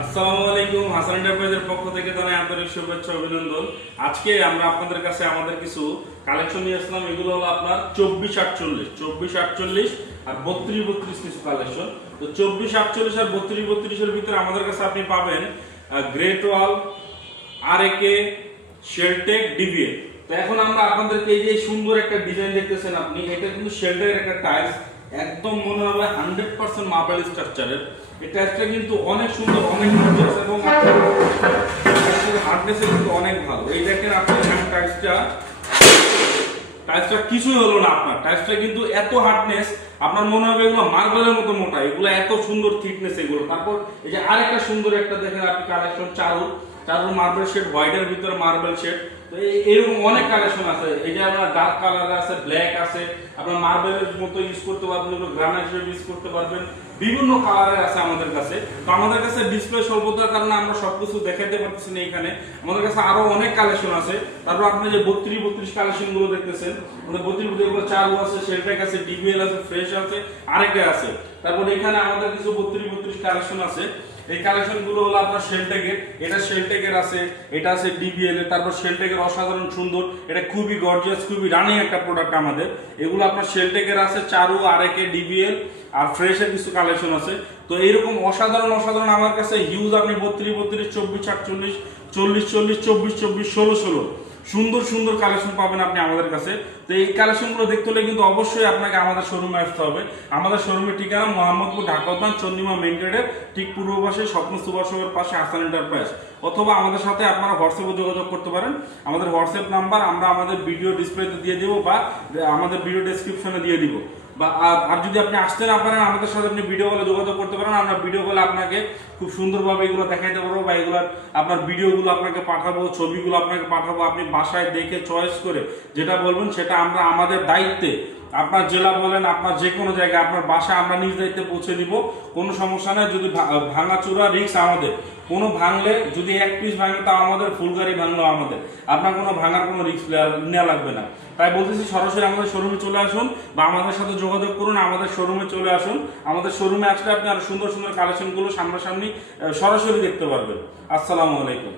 আসসালামু আলাইকুম। হাসান এন্টারপ্রাইজের পক্ষ থেকে জানাই আন্তরিক শুভেচ্ছা অভিনন্দন। আজকে আমরা আপনাদের কাছে আমাদের কিছু কালেকশন নিয়ে আসলাম। এগুলো হলো আপনার 24-48 আর 32-32 কিছু কালেকশন। তো 24-48 আর 32-32 এর ভিতরে আমাদের কাছে আপনি পাবেন গ্রেট ওয়াল, আরএকে, শেলটেক, ডিবিএ। তো এখন আমরা আপনাদেরকে এই যে সুন্দর একটা ডিজাইন দেখতেছেন আপনি, এটা কিন্তু শেলটেকের একটা টাইলস, একদম মনে হবে 100% মার্বেল স্ট্রাকচারের। এই টাইলসটা কিন্তু অনেক সুন্দর, অনেক গর্জিয়াস এবং হার্ডনেস কিন্তু অনেক ভালো। এই দেখেন আপনি টাইলসটা কিছুই হলো না আপনার। টাইলসটা কিন্তু এত হার্ডনেস, আপনার মনে হবে এগুলো মার্বেলের মতো মোটা, এগুলো এত সুন্দর থিকনেস এগুলো। তারপর এই যে আরেকটা সুন্দর একটা দেখেন আপনি কালেকশন, চারুর মার্বেল শেড, হোয়াইটের ভিতরে মার্বেল শেড। তো এরকম অনেক কালেকশন আছে। এই যে আপনার ডার্ক কালার আছে, ব্ল্যাক আছে, আপনার মার্বেলের মতো ইউজ করতে পারবেন, গ্রানাইট হিসেবে ইউজ করতে পারবেন, বিভিন্ন কালারের আছে আমাদের কাছে। তো আমাদের কাছে ডিসপ্লে স্বল্পতার কারণে আমরা সবকিছু দেখাতে পারতেছি না এখানে। আমাদের কাছে আরো অনেক কালেকশন আছে। তারপর আপনি যে 32-32 কালেকশন গুলো দেখতেছেন, আমাদের 32 চালু আছে, শেলটেক আছে, ডিবিএল আছে, ফ্রেশ আছে, আরেকটা আছে। তারপর এখানে আমাদের কিছু 32-32 কালেকশন আছে। এই কালেকশন গুলো হলো আপনার শেলটেকের, এটা শেলটেকের আছে, এটা আছে ডিবিএল এর। তারপর শেলটেকের অসাধারণ সুন্দর, এটা খুবই গর্জিয়াস, খুবই রানিং একটা প্রোডাক্ট আমাদের। এগুলো আপনার শেলটেকের আছে, চারু, আরএকে, ডিবিএল আর ফ্রেশের কিছু কালেকশন আছে। তো এইরকম অসাধারণ আমার কাছে হিউজ আপনি 32-32, 24-48, 40-40, 24-24, 16-16 সুন্দর কালেকশন পাবেন আপনি আমাদের কাছে। তো এই কালেকশনগুলো দেখতে হলে কিন্তু অবশ্যই আপনাকে আমাদের শোরুমে আসতে হবে। আমাদের শোরুমের ঠিকানা মোহাম্মদপুর, ঢাকা উদ্যান, চন্দ্রিমা মেইন গেটের ঠিক পূর্ব পাশে স্বপ্ন সুপার শপের পাশে হাসান এন্টারপ্রাইজ। অথবা আমাদের সাথে আপনারা হোয়াটসঅ্যাপে যোগাযোগ করতে পারেন। আমাদের হোয়াটসঅ্যাপ নাম্বার আমরা আমাদের ভিডিও ডিসপ্লেতে দিয়ে দেবো বা আমাদের ভিডিও ডেসক্রিপশনে দিয়ে দিব। বা আর যদি আপনি আসতে না পারেন, আমাদের সাথে আপনি ভিডিও কলে যোগাযোগ করতে পারেন। আমরা ভিডিও কলে আপনাকে খুব সুন্দরভাবে এগুলো দেখাইতে পারবো, বা এগুলোর আপনার ভিডিওগুলো আপনাকে পাঠাবো, ছবিগুলো আপনাকে পাঠাবো। আপনি বাসায় দেখে চয়েস করে যেটা বলবেন সেটা আমরা আমাদের দায়িত্বে, আপনার জেলা বলেন, আপনার যে কোনো জায়গায় আপনার বাসা আমরা নিজ দায়িত্বে পৌঁছে দিব। কোনো সমস্যা নেই। যদি ভাঙাচোরা রিস্ক আমাদের, কোনো ভাঙলে যদি এক পিস ভাঙে তাও আমাদের, ফুল গাড়ি ভাঙলেও আমাদের, আপনার কোনো ভাঙার কোনো রিস্ক নেওয়া লাগবে না। তাই বলতেছি সরাসরি আমাদের শোরুমে চলে আসুন বা আমাদের সাথে যোগাযোগ করুন। আমাদের শোরুমে চলে আসুন। আমাদের শোরুমে আসলে আপনি আরো সুন্দর কালেকশনগুলো সামনাসামনি সরাসরি দেখতে পারবেন। আসসালামু আলাইকুম।